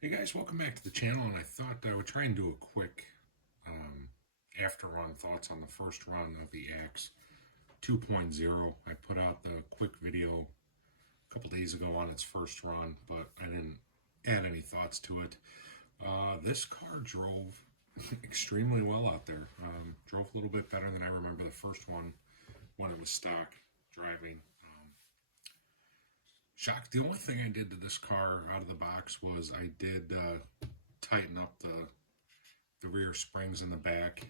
Hey guys, welcome back to the channel, and I thought I would try and do a quick after run thoughts on the first run of the Axxe 2.0. I put out the quick video a couple days ago on its first run, but I didn't add any thoughts to it. This car drove extremely well out there. Drove a little bit better than I remember the first one when it was stock driving. Shocked. The only thing I did to this car out of the box was I did tighten up the rear springs in the back.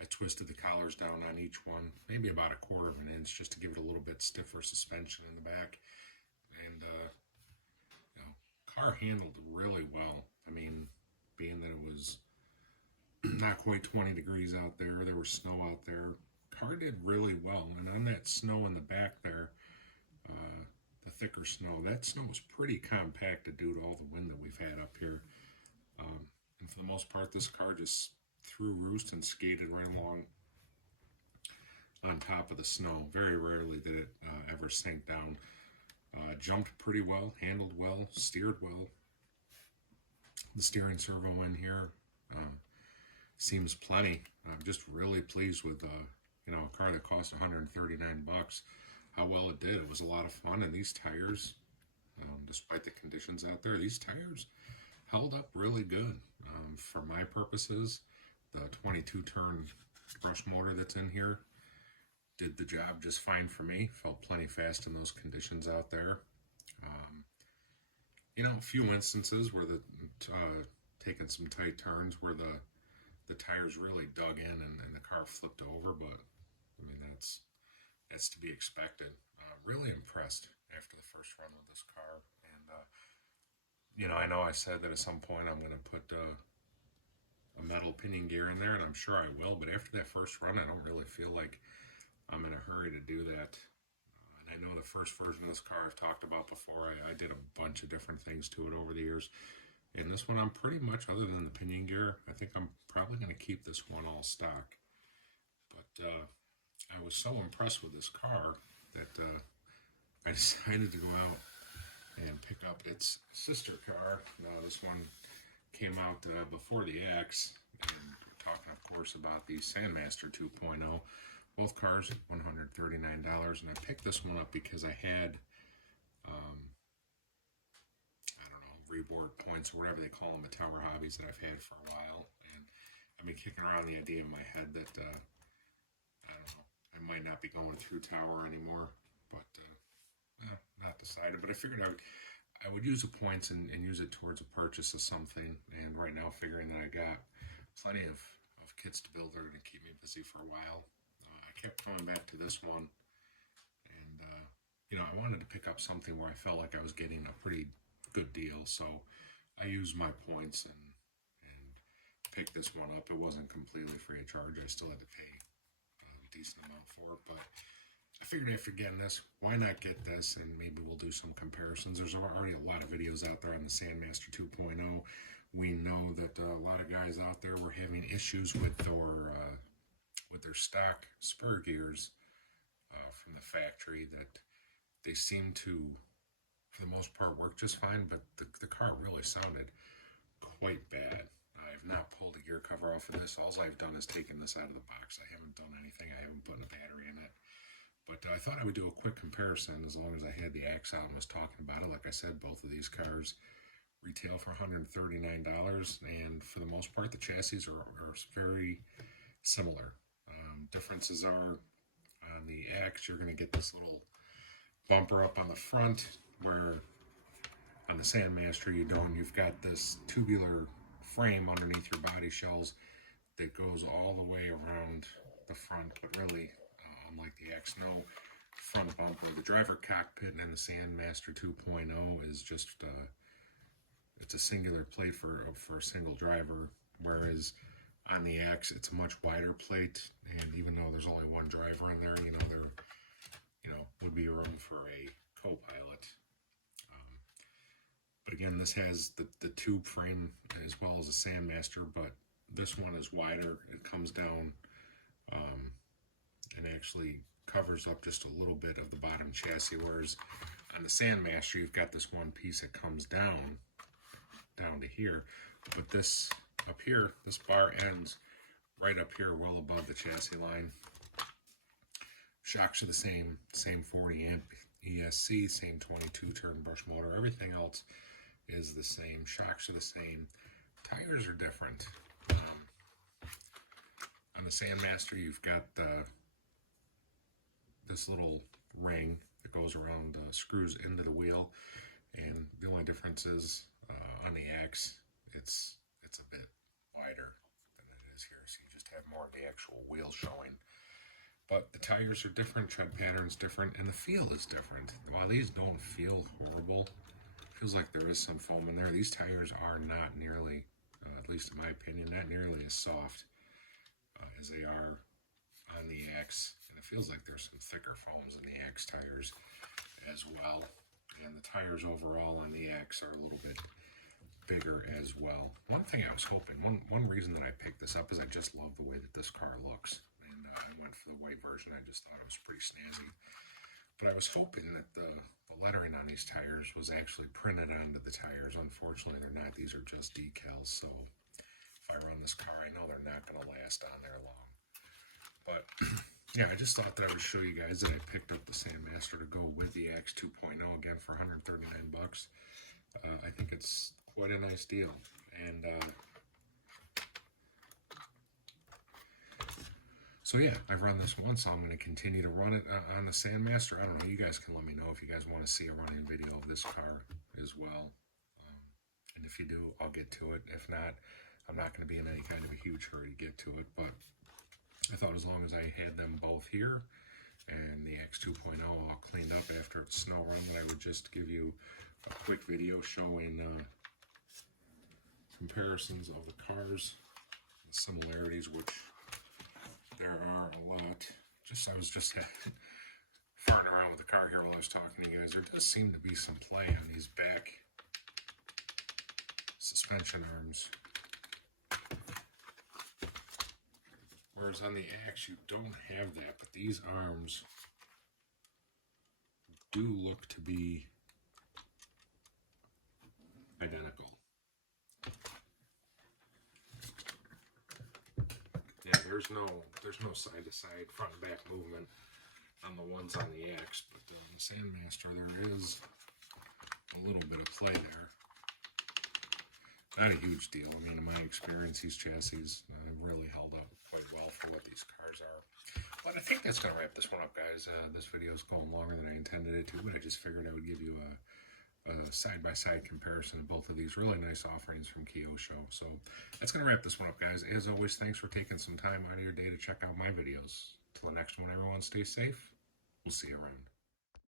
I twisted the collars down on each one, maybe about a quarter of an inch, just to give it a little bit stiffer suspension in the back. And car handled really well. I mean, being that it was not quite 20 degrees out there was snow out there. Car did really well, and on that snow in the back there, the thicker snow, that snow was pretty compacted due to all the wind that we've had up here. And for the most part, this car just threw roost and skated right along on top of the snow. Very rarely did it ever sink down. Jumped pretty well, handled well, steered well. The steering servo in here seems plenty. I'm just really pleased with a car that cost 139 bucks. How well it did. It was a lot of fun, and these tires, despite the conditions out there, these tires held up really good. For my purposes, the 22 turn brush motor that's in here did the job just fine for me. Felt plenty fast in those conditions out there. A few instances where taking some tight turns where the tires really dug in and the car flipped over, but I mean that's to be expected. Really impressed after the first run with this car, and I know I said that at some point I'm going to put a metal pinion gear in there, and I'm sure I will, but after that first run, I don't really feel like I'm in a hurry to do that. And I know the first version of this car I've talked about before. I did a bunch of different things to it over the years. And this one, I'm pretty much, other than the pinion gear, I think I'm probably going to keep this one all stock. But I was so impressed with this car that I decided to go out and pick up its sister car. This one came out before the Axxe, and we're talking, of course, about the Sandmaster 2.0. Both cars, $139, and I picked this one up because I had, I don't know, reboard points or whatever they call them at Tower Hobbies that I've had for a while, and I've been kicking around the idea in my head that, I don't know, I might not be going through Tower anymore, but not decided. But I figured I would use the points and use it towards a purchase of something, and right now figuring that I got plenty of kits to build that are going to keep me busy for a while. I kept coming back to this one, and I wanted to pick up something where I felt like I was getting a pretty good deal, so I used my points and picked this one up. It wasn't completely free of charge. I still had to pay a decent amount for it, but I figured after getting this, why not get this, and maybe we'll do some comparisons. There's already a lot of videos out there on the Sandmaster 2.0. We know that a lot of guys out there were having issues with their stock spur gears from the factory, that they seem to, for the most part, work just fine, but the car really sounded quite bad. I've not pulled a gear cover off of this. All I've done is taken this out of the box. I haven't done anything. I haven't put a battery in it. But I thought I would do a quick comparison as long as I had the Axxe out and was talking about it. Like I said, both of these cars retail for $139, and for the most part, the chassis are very similar. Differences are on the Axxe, you're going to get this little bumper up on the front, where on the Sandmaster you don't. You've got this tubular frame underneath your body shells that goes all the way around the front, but really, unlike the Axxe, no front bumper. The driver cockpit in the Sandmaster 2.0 is just it's a singular plate for a single driver, whereas on the Axxe it's a much wider plate, and even though there's only one driver in there, there would be room for a co-pilot. But again, this has the tube frame as well as a Sandmaster, but this one is wider. It comes down and actually covers up just a little bit of the bottom chassis, whereas on the Sandmaster you've got this one piece that comes down down to here. But this up here, this bar ends right up here, well above the chassis line. Shocks are the same 40 amp ESC, same 22 turn brush motor. Everything else is the same. Shocks are the same. Tires are different. On the Sandmaster, you've got this little ring that goes around, screws into the wheel, and the only difference is on the Axxe, it's a bit wider than it is here, so you just have more of the actual wheel showing. But the tires are different, tread pattern's different, and the feel is different. While these don't feel horrible, it feels like there is some foam in there. These tires are not nearly, at least in my opinion, not nearly as soft as they are on the Axxe. And it feels like there's some thicker foams in the Axxe tires as well. And the tires overall on the Axxe are a little bit bigger as well. One thing I was hoping, one reason that I picked this up is I just love the way that this car looks. And I went for the white version. I just thought it was pretty snazzy. But I was hoping that the lettering on these tires was actually printed onto the tires. Unfortunately, they're not. These are just decals. So if I run this car, I know they're not going to last on there long. But yeah, I just thought that I would show you guys that I picked up the Sandmaster to go with the Axxe 2.0 again for 139 bucks. I think it's quite a nice deal. And so yeah, I've run this once, so I'm going to continue to run it on the Sandmaster. I don't know, you guys can let me know if you guys want to see a running video of this car as well. And if you do, I'll get to it. If not, I'm not going to be in any kind of a huge hurry to get to it. But I thought as long as I had them both here and the Axxe 2.0 all cleaned up after its snow run, that I would just give you a quick video showing comparisons of the cars, and similarities, which there are a lot. I was just farting around with the car here while I was talking to you guys. There does seem to be some play on these back suspension arms. Whereas on the Axxe, you don't have that, but these arms do look to be identical. Yeah, there's no side-to-side, front and back movement on the ones on the Axxe, but on the Sandmaster, there is a little bit of play there. Not a huge deal. I mean, in my experience, these chassis have really held up quite well for what these cars are. But I think that's going to wrap this one up, guys. This video is going longer than I intended it to, but I just figured I would give you a side-by-side comparison of both of these really nice offerings from Kyosho. So that's going to wrap this one up, guys. As always, thanks for taking some time out of your day to check out my videos. Till the next one, everyone, stay safe. We'll see you around.